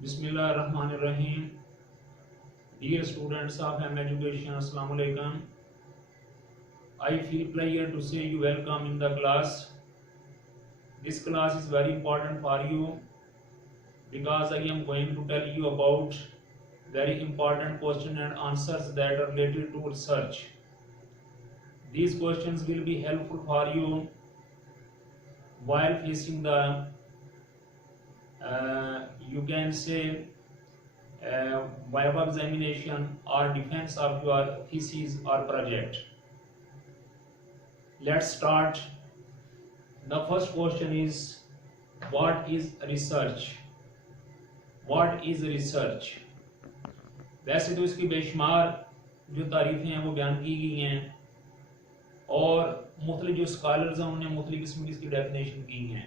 Bismillahirrahmanirrahim. Dear students of M Education, Assalamu alaikum. I feel pleasure to say you welcome in the class. This class is very important for you because I am going to tell you about very important question and answers that are related to research. These questions will be helpful for you while facing the you can say viva examination or defense of your thesis or project. Let's start. The first question is, what is research? What is research? वैसे तो इसकी बेशुमार जो तारीफें हैं वो बयान की गई हैं और मुख्तलिफ जो स्कॉलर्स हैं उन्होंने मुख्तलिफ किस्म की इसकी डेफिनेशन की हैं,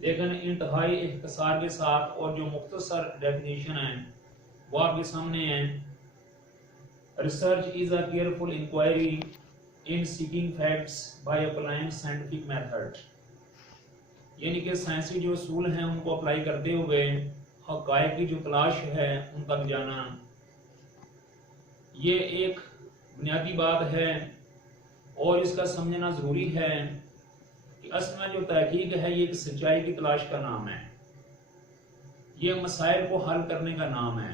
लेकिन इंतहाई इख्तिसार के साथ और जो मुख्तसर डेफिनेशन है वो आपके सामने है. Research is a careful inquiry in seeking facts by applying scientific method. यानी कि साइंसी जो उसूल हैं उनको अप्लाई करते हुए हक़ाइक़ की जो तलाश है उन तक जाना. ये एक बुनियादी बात है और इसका समझना ज़रूरी है कि असल में जो तहकीक है ये एक सच्चाई की तलाश का नाम है, ये मसाइल को हल करने का नाम है,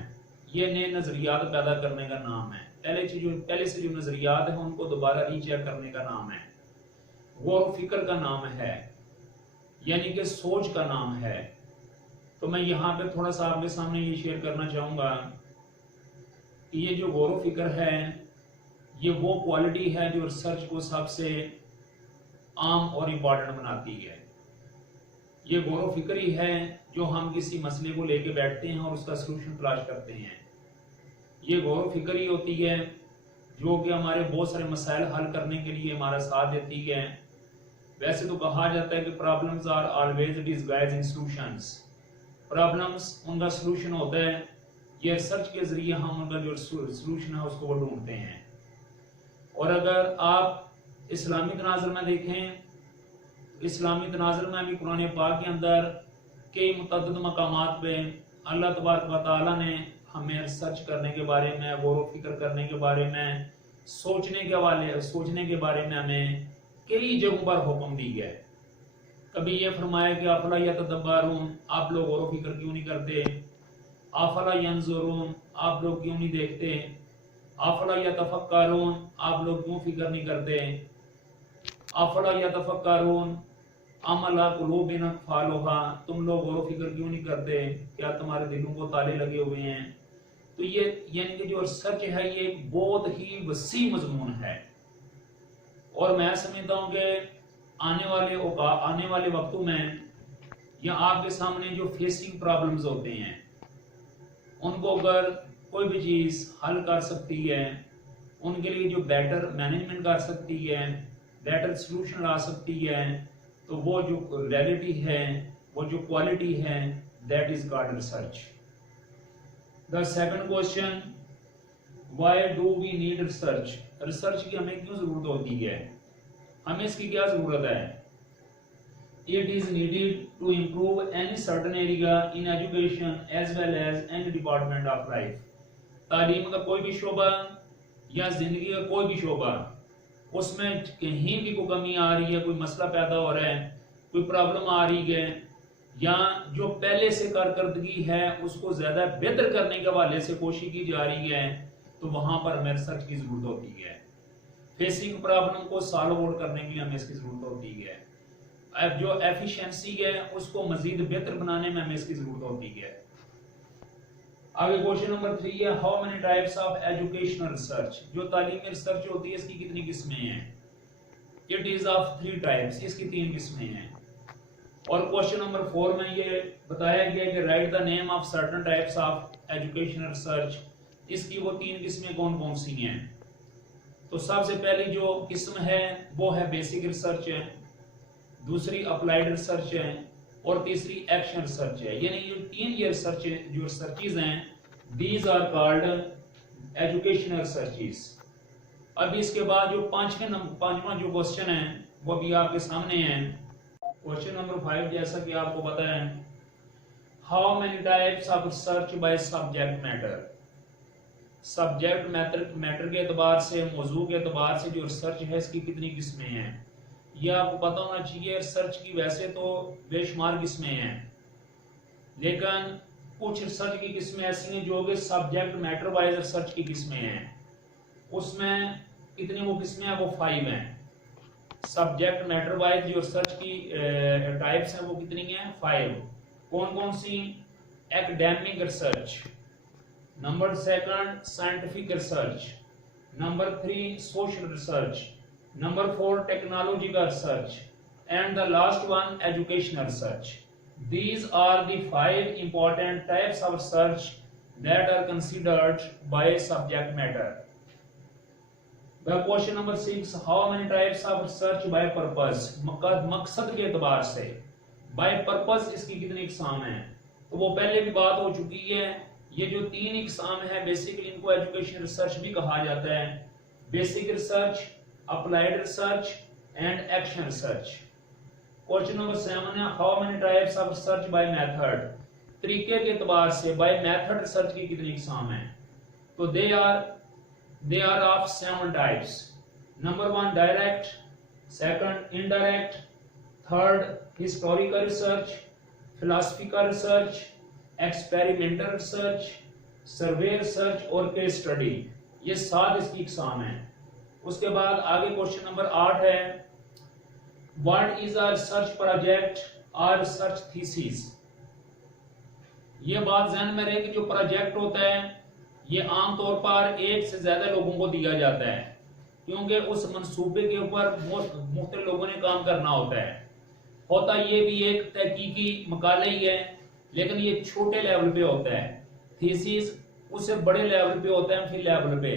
ये नए नज़रियात पैदा करने का नाम है, पहले से जो नज़रियात हैं उनको दोबारा रीचेक करने का नाम है, गौर फिक्र का नाम है, यानी कि सोच का नाम है. तो मैं यहाँ पे थोड़ा सा आपके सामने ये शेयर करना चाहूँगा कि ये जो गौर फिक्र है ये वो क्वालिटी है जो रिसर्च को सबसे आम और इम्पॉर्टेंट बनाती है. ये गौर फिक्र ही है जो हम किसी मसले को लेके बैठते हैं और उसका सलूशन तलाश करते हैं. ये गौर फिक्र ही होती है जो कि हमारे बहुत सारे मसाइल हल करने के लिए हमारा साथ देती है. वैसे तो कहा जाता है कि problems are always disguising solutions. Problems उनका सलूशन होता है, ये रिसर्च के जरिए हम उनका जो सलूशन है उसको वो ढूंढते हैं. और अगर आप इस्लामी तनाज़ुर में देखें, इस्लामी तनाज़ुर में भी कुरान पाक के अंदर कई मुतअद्दिद मकामात पे अल्लाह तबारक व तआला ने हमें रिसर्च करने के बारे में, गौर व फिक्र करने के बारे में, सोचने के बारे में हमें कई जगहों पर हुक्म दी है. कभी ये फरमाया कि अफला यतदब्बरून, आप लोग गौर व फिक्र क्यों नहीं करते, अफला यंजुरून, आप लोग क्यों नहीं देखते, अफला यतफक्करून, आप लोग क्यों फिक्र नहीं करते, अफला यतफक्करून अमला कुलूबिन अक़फ़ालुहा, तुम लोग गौर व फिक्र क्यों नहीं करते, क्या तुम्हारे दिलों को ताले लगे हुए हैं. तो ये यानी कि जो रिसर्च है ये एक बहुत ही वसी मजमून है और मैं समझता हूँ कि आने वाले वक्तों में या आपके सामने जो फेसिंग प्रॉब्लम्स होते हैं उनको अगर कोई भी चीज़ हल कर सकती है, उनके लिए जो बेटर मैनेजमेंट कर सकती है, बेटर सलूशन ला सकती है, तो वो जो रियलिटी है, वो जो क्वालिटी है, that is called research. The second question, why do we need research. Research की हमें क्यों जरूरत होती है, हमें इसकी क्या जरूरत है. It is needed to improve any certain area in education as well as any department of life. तालीम का कोई भी शोबा या जिंदगी का कोई भी शोबा, उसमें कहीं भी कोई कमी आ रही है, कोई मसला पैदा हो रहा है, कोई प्रॉब्लम आ रही है, या जो पहले से कारकर्दगी है उसको ज़्यादा बेहतर करने के हवाले से कोशिश की जा रही है, तो वहाँ पर हमें रिसर्च की ज़रूरत होती है. फेसिंग प्रॉब्लम को सॉल्व आउट करने के लिए हमें इसकी ज़रूरत होती है. अब जो एफिशिएंसी है उसको मजीद बेहतर बनाने में हमें इसकी ज़रूरत होती है. आगे क्वेश्चन नंबर 3 है, how many types of educational research. जो तालीमी रिसर्च होती है इसकी कितनी किस्में हैं. इट इज ऑफ 3 टाइप्स, इसकी 3 किस्में हैं. और क्वेश्चन नंबर 4 में ये बताया गया कि right the name of certain types of educational research. इसकी वो 3 किस्में कौन कौन सी हैं. तो सबसे पहली जो किस्म है वो है बेसिक रिसर्च है, दूसरी अप्लाइड रिसर्च है और तीसरी एक्शन रिसर्च है. यानी ये 3 ये रिसर्च जो रिसर्चेज हैं, these are called educational researches. अब इसके बाद जो पांचवा जो क्वेश्चन है वो भी आपके सामने है. क्वेश्चन नंबर 5 जैसा कि आपको पता है, how many types of research by subject matter. Subject matter के एतबार से, मौजू के एतबार से जो रिसर्च है इसकी कितनी किस्में हैं, यह आपको पता होना चाहिए। रिसर्च की वैसे तो बेशुमार किस्में हैं, लेकिन कुछ रिसर्च की किस्में ऐसी हैं जो कि सब्जेक्ट मैटर वाइज रिसर्च की किस्में हैं। उसमें कितनी वो किस्में हैं, वो 5 हैं। सब्जेक्ट मैटर वाइज जो रिसर्च की टाइप्स हैं वो कितनी हैं, 5। कौन कौन सी? Academic research, number 2 scientific research, number 3 social research, number 4 technological research, and the last one educational research. These are the 5 important types of research that are considered by subject matter. The question number 6, how many types of research by purpose? मकसद के एतबार से by purpose इसकी कितनी इकसाम है? तो वो पहले भी बात हो चुकी है। ये जो 3 इकसाम है बेसिकली इनको एजुकेशन रिसर्च भी कहा जाता है। Basic research, applied research and action research. Question number 7 है, how many types of research by method. तरीके के एतबार से बाय मेथड रिसर्च की कितनी इकसाम है? तो they are of 7 types. Number 1 direct, second indirect, third historical research, philosophical research, experimental research, survey research और केस स्टडी। ये 7 इसकी इकसाम है। उसके बाद आगे क्वेश्चन नंबर 8 है, what is a research project और रिसर्च थीसिस। ये बात ध्यान में रहे कि जो प्रोजेक्ट होता है ये आमतौर पर एक से ज्यादा लोगों को दिया जाता है, क्योंकि उस मंसूबे के ऊपर मुख्तलिफ लोगों ने काम करना होता है। होता ये भी एक तहकीकी मकाला ही है, लेकिन ये छोटे लेवल पे होता है। थीसिस उससे बड़े लेवल पे होता है, फिर लेवल पे।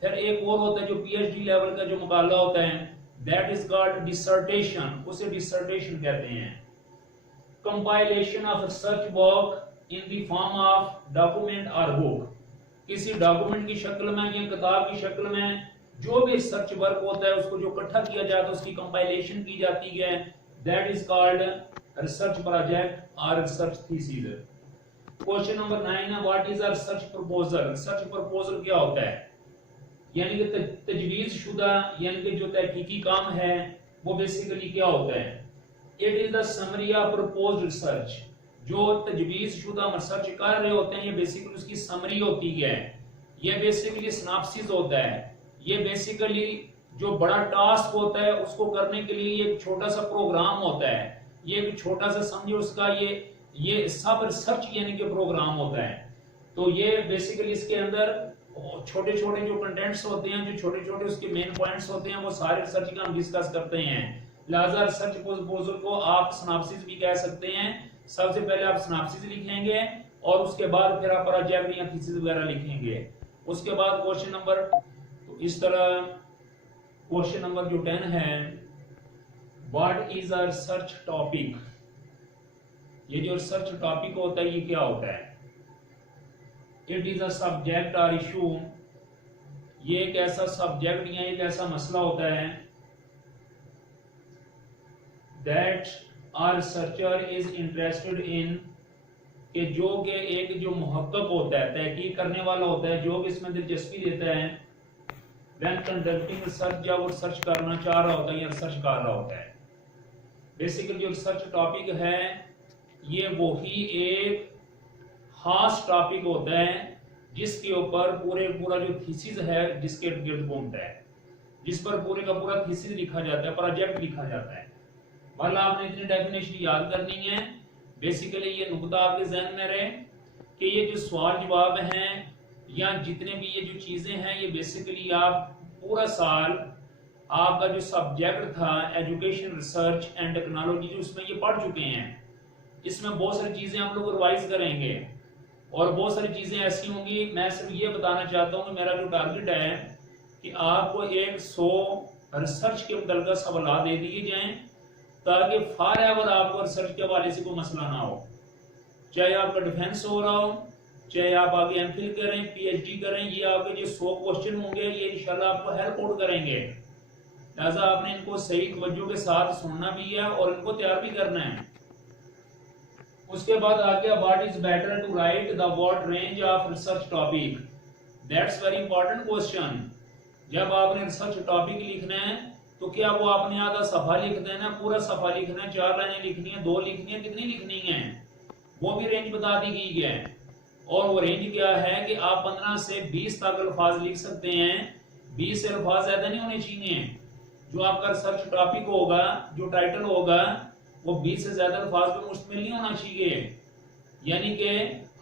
फिर एक और होता है जो पीएचडी लेवल का जो मकाला होता है, दैट इज कॉल्ड डिसर्टेशन, उसे डिसर्टेशन कहते हैं। Compilation of research work in the form of document और बुक, किसी डॉक्यूमेंट की शक्ल में या किताब की शक्ल में जो भी रिसर्च वर्क होता है उसको जो इकट्ठा किया जाता है उसकी कंपाइलेशन की जाती है, that is called research project और रिसर्च थीसिस। क्वेश्चन नंबर 9 है, what is a research proposal. Research proposal क्या होता है? यानी कि तजवीज शुदा यानी कि जो तहकीकी काम है वो बेसिकली क्या होता है? It is the summary of proposed research. जो तजवीज शुदा रिसर्च कर रहे होते हैं ये बेसिकली उसकी समरी होती है, ये बेसिकली सिनॉप्सिस होता है। ये बेसिकली जो बड़ा टास्क होता है उसको करने के लिए एक छोटा सा प्रोग्राम होता है, ये एक छोटा सा समझे उसका ये सब रिसर्च यानी कि प्रोग्राम होता है। तो ये बेसिकली इसके अंदर छोटे छोटे जो कंटेंट्स होते हैं, जो छोटे छोटे उसके मेन पॉइंट्स होते हैं, वो सारे रिसर्च का हम डिस्कस करते हैं। लिहाजा रिसर्च प्रपोजल को आप सिनॉप्सिस भी कह सकते हैं। सबसे पहले आप सिनॉप्सिस लिखेंगे और उसके बाद फिर आप प्रोजेक्ट या थीसिस वगैरह लिखेंगे। उसके बाद क्वेश्चन नंबर, तो इस तरह क्वेश्चन नंबर जो 10 है, what is a research topic. ये जो रिसर्च टॉपिक होता है ये क्या होता है? इट इज अ सब्जेक्ट और इशू, ये एक ऐसा सब्जेक्ट या एक ऐसा मसला होता है that are researcher is interested in, कि जो कि एक जो मुहक्कक होता है, तहकीक करने वाला होता है, जो कि इसमें दिलचस्पी लेता है, व्हेन कंडक्टिंग रिसर्च, जब वो रिसर्च करना चाह रहा होता है या रिसर्च कर रहा होता है। बेसिकली जो रिसर्च टॉपिक है ये वही एक खास टॉपिक होता है जिसके ऊपर पूरा जो थीसिस है जिसके इर्द गिर्द घूमता है, जिस पर पूरे का पूरा थीसिस लिखा जाता है, प्रोजेक्ट लिखा जाता है। वाला आपने इतनी डेफिनेशन याद करनी है। बेसिकली ये नुकता आपके जहन में रहे कि ये जो सवाल जवाब हैं या जितने भी ये जो चीजें हैं ये बेसिकली आप पूरा साल आपका जो सब्जेक्ट था एजुकेशन रिसर्च एंड टेक्नोलॉजी जो उसमें ये पढ़ चुके हैं। इसमें बहुत सारी चीजें आप लोग रिवाइज करेंगे और बहुत सारी चीजें ऐसी होंगी। मैं सिर्फ ये बताना चाहता हूँ कि मेरा जो टारगेट है कि आपको 100 रिसर्च के मुतल्लिक़ सवाल दे दिए जाएं ताकि फॉर एवर आपको रिसर्च के हवाले से कोई मसला ना हो, चाहे आपका डिफेंस हो रहा हो, चाहे आप आगे एमफिल करें, पीएचडी करें, ये आपके जो 100 क्वेश्चन होंगे ये इंशाल्लाह आपको हेल्प आउट करेंगे। लिहाजा आपने इनको सही तवज्जो के साथ सुनना भी है और इनको तैयार भी करना है। उसके बाद आ गया what is better to write the what range of research topic. That's very important question. जब आपने रिसर्च टॉपिक लिखना है तो क्या वो आपने आधा सफा लिख देना, पूरा सफा लिखना है, 4 लाइनें लिखनी है, 2 लिखनी है, कितनी लिखनी है, वो भी रेंज बता दी गई है। और वो रेंज क्या है कि आप 15 से 20 तक अल्फाज लिख सकते हैं, 20 से अल्फाज ज्यादा नहीं होने चाहिए। जो आपका रिसर्च टॉपिक होगा, जो टाइटल होगा, वो 20 से ज्यादा अल्फाज पे मुश्तमिल नहीं होना चाहिए। यानी कि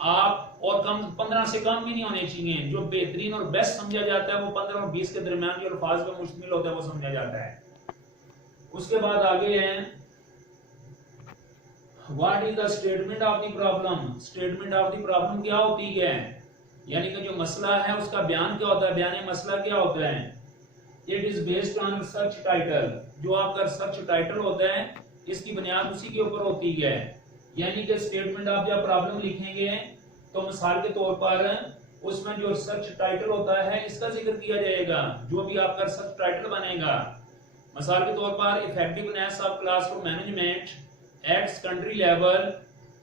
आप और कम 15 से कम भी नहीं होने चाहिए। जो बेहतरीन और बेस्ट समझा जाता है वो 15 और 20 के दरमियान जो अल्फाज पे मुश्तमिल होता है वो समझा जाता है। उसके बाद आगे है what is the statement of the problem. Statement of the problem क्या होती है, यानी कि जो मसला है उसका बयान क्या होता है, बयान मसला क्या होता है। It is based on research title. जो आपका रिसर्च टाइटल होता है इसकी बुनियाद उसी के ऊपर होती है। यानी कि स्टेटमेंट आप जब प्रॉब्लम लिखेंगे तो मिसाल के तौर पर उसमें जो रिसर्च टाइटल होता है इसका जिक्र किया जाएगा। जो भी आपका रिसर्च टाइटल बनेगा, मिसाल के तौर पर effectiveness of classroom management at country level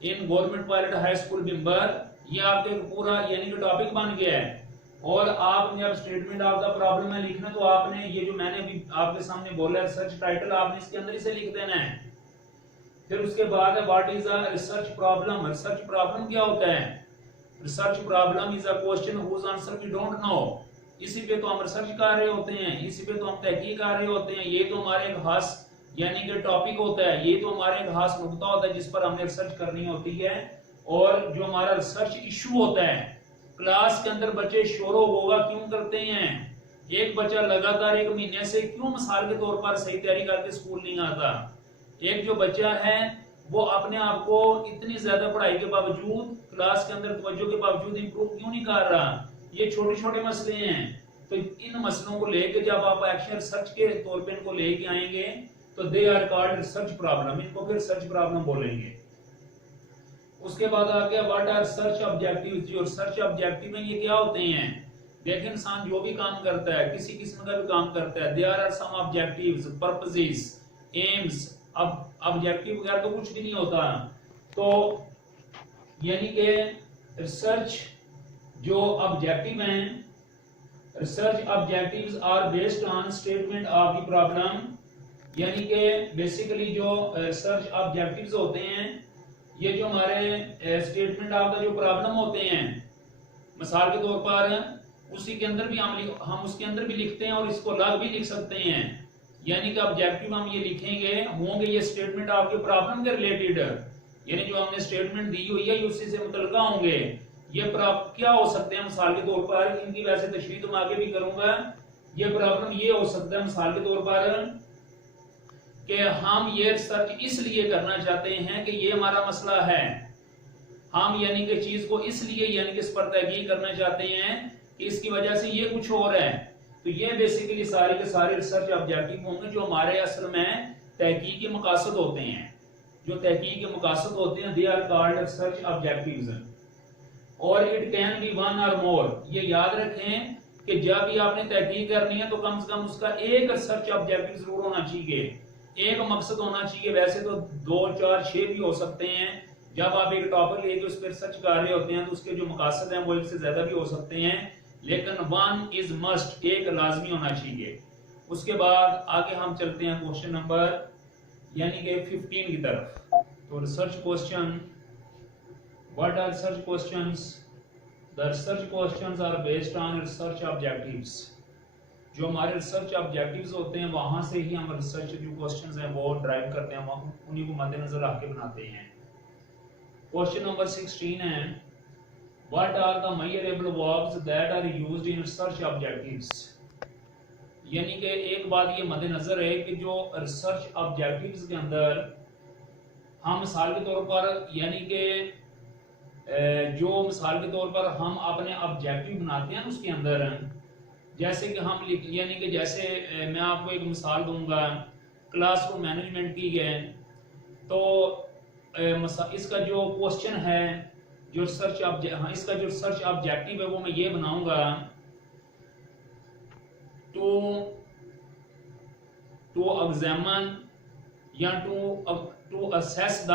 in government pilot high school Bhimber, ये आपके पूरा यानी कि टॉपिक बन गया है। और आपने जब स्टेटमेंट ऑफ द प्रॉब्लम में लिखना तो आपने ये जो मैंने भी आपके सामने बोला रिसर्च टाइटल, आपने इसके अंदर इसे लिख देना है। फिर उसके बाद है what is a research problem. Research problem क्या होता है। Research problem is a question whose answer we don't know. इसी पे तो हम रिसर्च कर रहे होते हैं, इसी पे तो हम तहकीक कर रहे होते हैं। ये तो हमारे एक खास यानी कि टॉपिक होता है, ये तो हमारे एक खास नुकता होता है जिस पर हमने रिसर्च करनी होती है। और जो हमारा रिसर्च इशू होता है, क्लास के अंदर बच्चे शोर होगा क्यों करते हैं, एक बच्चा लगातार 1 महीने से क्यों मिसाल के तौर पर सही तैयारी करके स्कूल नहीं आता, एक जो बच्चा है वो अपने आप को इतनी ज्यादा पढ़ाई के बावजूद, क्लास के अंदर तवज्जो के बावजूद इंप्रूव क्यों नहीं कर रहा, ये छोटे छोटे मसले हैं। तो इन मसलों को लेके जब आप एक्शन रिसर्च के तौर पे इनको लेके आएंगे तो they are called research problem, इनको फिर सर्च प्रॉब्लम बोलेंगे। उसके बाद आ गया व्हाट आर सर्च ऑब्जेक्टिव्स। जो सर्च ऑब्जेक्टिव है ये क्या होते हैं। देखिए इंसान जो भी काम करता है, किसी किस्म का भी काम करता है, there are some objectives, purposes, aims. अब ऑब्जेक्टिव वगैरह तो कुछ भी नहीं होता। तो यानी कि रिसर्च जो ऑब्जेक्टिव हैं, research objectives are based on statement of the problem. यानी कि बेसिकली जो रिसर्च ऑब्जेक्टिव्स होते हैं ये जो हमारे स्टेटमेंट ऑफ द जो प्रॉब्लम होते हैं, मिसाल के तौर पर उसी के अंदर भी हम उसके अंदर भी लिखते हैं और इसको अलग भी लिख सकते हैं। यानी कि ऑब्जेक्टिव हम ये लिखेंगे होंगे ये स्टेटमेंट आपके प्रॉब्लम के रिलेटेड, यानी जो हमने स्टेटमेंट दी हुई है उसी से मुतल्लिका होंगे। ये क्या हो सकते हैं मिसाल के तौर पर, इनकी वैसे तशरीह तो मैं आगे भी करूंगा। ये प्रॉब्लम ये हो सकता है मिसाल के तौर पर कि हम ये रिसर्च इसलिए करना चाहते हैं कि ये हमारा मसला है, हम यानी कि चीज को इसलिए यानी कि इस पर तहकीक करना चाहते हैं कि इसकी वजह से ये कुछ और है। तो ये बेसिकली सारे के सारे रिसर्च ऑब्जेक्टिव होंगे जो हमारे असल में तहकीक के मकासद होते हैं। जो तहकीक के मकासद होते हैं they are called research objectives. और it can be one or more. ये याद रखें कि जब भी आपने तहकीक करनी है तो कम से कम उसका एक रिसर्च ऑब्जेक्टिव जरूर होना चाहिए, एक मकसद होना चाहिए। वैसे तो 2, 4, 6 भी हो सकते हैं। जब आप एक टॉपिक लेके उस पर रिसर्च कर रहे होते हैं तो उसके जो मकसद हैं वो एक से ज्यादा भी हो सकते हैं, लेकिन वन इज मस्ट, एक लाजमी होना चाहिए। उसके बाद आगे हम चलते हैं क्वेश्चन नंबर यानी कि 15 की तरफ। तो research question, what are research questions. The research questions are based on research objectives. जो हमारे रिसर्च ऑब्जेक्टिव्स होते हैं वहां से ही हम रिसर्च जो क्वेश्चंस हैं वो ड्राइव करते हैं, उन्हीं को मद्देनजर रख के बनाते हैं। क्वेश्चन नंबर 16 है what are the measurable verbs that are used in research objectives. यानी कि एक बात ये मद्देनजर है कि जो रिसर्च ऑब्जेक्टिव्स के अंदर हम मिसाल के तौर पर यानी कि जो मिसाल के तौर पर हम अपने ऑब्जेक्टिव बनाते हैं उसके अंदर, जैसे कि हम यानी कि जैसे मैं आपको एक मिसाल दूंगा क्लासरूम मैनेजमेंट की है। तो इसका जो क्वेश्चन है जो इसका जो रिसर्च ऑब्जेक्टिव है वो मैं ये बनाऊंगा टू एग्जामिन या to assess the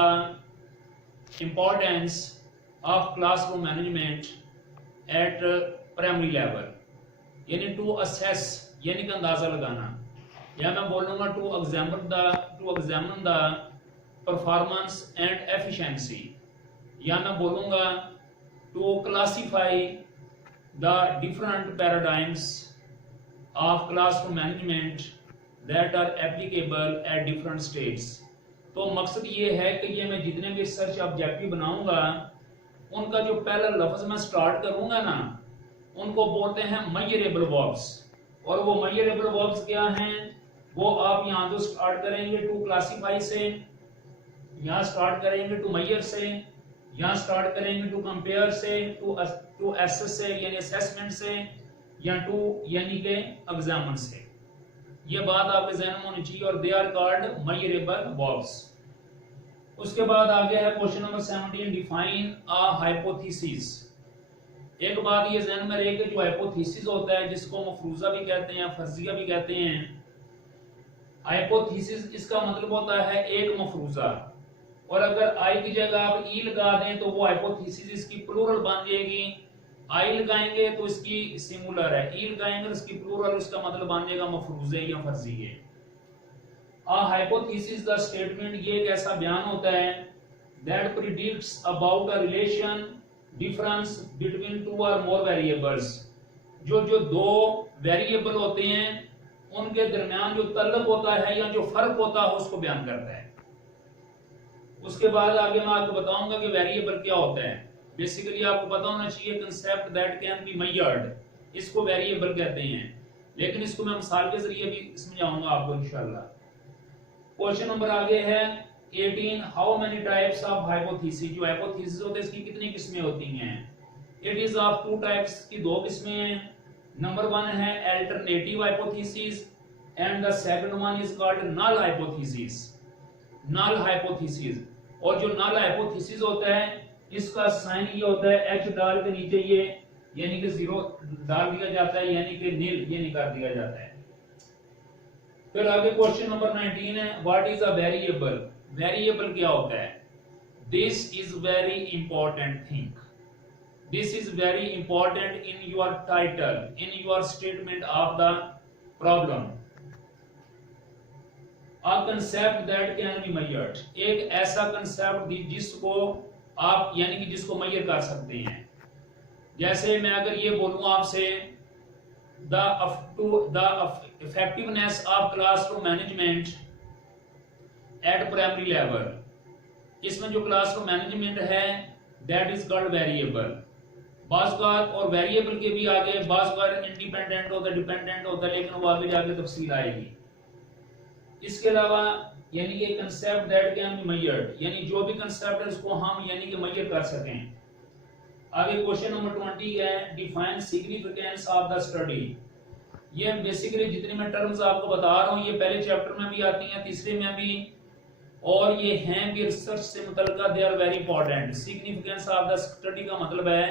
importance of classroom management at primary level, यानी टू assess यानी कि अंदाजा लगाना, या मैं बोलूँगा to examine the performance and efficiency, या मैं बोलूँगा to classify the different paradigms of classroom management that are applicable at different states। तो मकसद ये है कि ये मैं जितने भी रिसर्च ऑब्जेक्टिव बनाऊंगा उनका जो पहला लफ्ज मैं स्टार्ट करूंगा ना, उनको बोलते हैं मेजरेबल वर्ब्स। और वो मेजरेबल वर्ब्स क्या हैं, वो आप यहाँ तो स्टार्ट करेंगे टू क्लासीफाई से, यहाँ स्टार्ट करेंगे टू मेजर से, यहाँ स्टार्ट करेंगे टू कंपेयर से, टू एसेस से यानी असेसमेंट से, या टू यानी के एग्जामिन से। ये बात आपके ज़हन में होनी चाहिए, और they are called measurable verbs. उसके बाद आगे है question number 17, define a hypothesis. एक बात ये ज़हन में रहे कि जो हाइपोथेसिस होता है, जिसको मफरूजा भी कहते हैं, फर्जिया भी कहते हैं, हाइपोथेसिस इसका मतलब होता है एक मफरूजा, और अगर आई की जगह आप ई लगा दें तो वो हाइपोथेसिस इसकी प्लूरल बन जाएगी। आई लगाएंगे तो इसकी सिंगुलर है, ई लगाएंगे तो इसकी प्लूरल, इसका मतलब बन जाएगा मफरूजे या फर्जिये। अ हाइपोथेसिस द स्टेटमेंट, ये एक ऐसा बयान होता है that predicts about a relation difference between two और मोर वेरिएबल्स। जो दो वेरिएबल होते हैं उनके दरमियान जो तल्लुक होता है या जो फर्क होता है उसको बयान करता है। उसके बाद आगे मैं आपको बताऊंगा कि वेरिएबल क्या होता है। बेसिकली आपको पता होना चाहिए concept that can be measured, इसको वेरिएबल कहते हैं, लेकिन इसको मैं मिसाल के जरिए भी समझाऊंगा आपको इंशाल्लाह। क्वेश्चन नंबर आगे है 18, how many types of hypothesis. जो हाइपोथेसिस होते हैं इसकी कितनी किस्में होती हैं। It is of two types, की दो किस्में हैं। नंबर 1 है alternative hypothesis and the second one is called null hypothesis. Null hypothesis, और जो नल हाइपोथेसिस होता है इसका साइन ये होता है एच डाल के नीचे ये यानी कि 0 डाल दिया जाता है, यानी कि नील ये निकाल दिया जाता है। फिर आगे क्वेश्चन नंबर 19 है what is a variable. Variable क्या होता है। This is very important thing, this is very important in your title, in your statement of the problem. A concept that can be measured, एक ऐसा concept जिसको आप यानी कि जिसको मेजर कर सकते हैं। जैसे मैं अगर ये बोलूं आपसे the effectiveness of classroom management eight primary level, इसमें जो क्लासरूम मैनेजमेंट है दैट इज कॉल्ड वेरिएबल। बाज़ और वेरिएबल के भी आगे बाज़ इंडिपेंडेंट होता है, डिपेंडेंट होता है, लेकिन वो आगे जाके तफसील आएगी। इसके अलावा यानी कि concept that can be measured, यानी जो भी कंसेप्ट है उसको हम यानी कि मेजर कर सकें। आगे क्वेश्चन नंबर 20 है define significance of the study. ये बेसिकली जितनी मैं टर्म्स आपको बता रहा हूँ ये पहले चैप्टर में भी आती हैं, तीसरे में भी, और ये हैं कि रिसर्च से मुतल्लिका they are very important. Significance of the study का मतलब है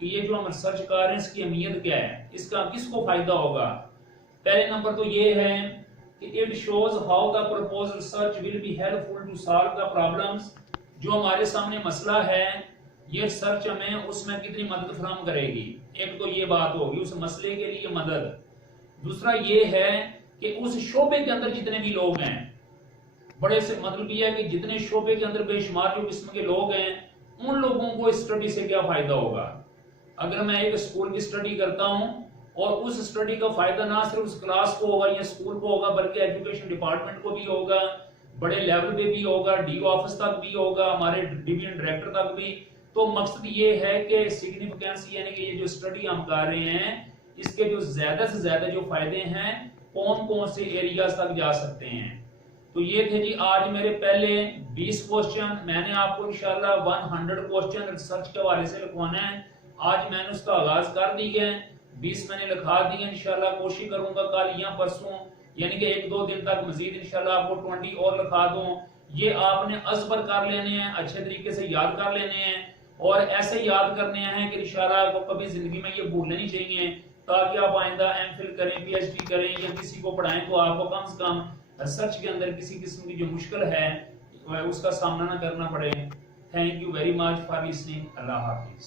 कि ये जो हम रिसर्च कर रहे हैं इसकी अहमियत क्या है, इसका किसको फायदा होगा। पहले नंबर तो ये है कि it shows how the proposed research will be helpful to solve the problems. जो हमारे सामने मसला है ये रिसर्च हमें उसमें कितनी मदद फराहम करेगी। एक तो ये बात होगी उस मसले के लिए मदद। दूसरा ये है कि उस शोबे के अंदर जितने भी लोग हैं, बड़े से मतलब ये है कि जितने शोबे के अंदर बेशुमार जो किस्म के लोग हैं उन लोगों को इस स्टडी से क्या फायदा होगा। अगर मैं एक स्कूल की स्टडी करता हूं और उस स्टडी का फायदा ना सिर्फ उस क्लास को होगा या स्कूल को होगा बल्कि एजुकेशन डिपार्टमेंट को भी होगा, बड़े लेवल पे भी होगा, डी ऑफिस तक भी होगा, हमारे डिवीजन डायरेक्टर तक भी। तो मकसद ये है कि सिग्निफिकेंस यानी कि ये जो स्टडी हम कर रहे हैं इसके जो ज्यादा से ज्यादा जो फायदे हैं कौन कौन से एरियाज तक जा सकते हैं। तो ये थे जी आज मेरे पहले 20 क्वेश्चन। मैंने आपको इंशाल्लाह 100 क्वेश्चन रिसर्च के हवाले से लिखवाना है। आज मैंने उसका आगाज कर दी है, 20 मैंने लिखा दिए। इंशाल्लाह कोशिश करूंगा कल या परसों यानी कि 1-2 दिन तक मजीद इंशाल्लाह आपको 20 और लिखा दूं। ये आपने अज़बर कर लेने हैं, अच्छे तरीके से याद कर लेने हैं और ऐसे याद करने हैं कि इंशाल्लाह आपको कभी जिंदगी में ये भूलने नहीं चाहिए, ताकि आप आइंदा एमफिल करें, पीएचडी करें या किसी को पढ़ाएं तो आपको कम से कम रिसर्च के अंदर किसी किस्म की जो मुश्किल है उसका सामना ना करना पड़े। Thank you very much for listening. Allah Hafiz.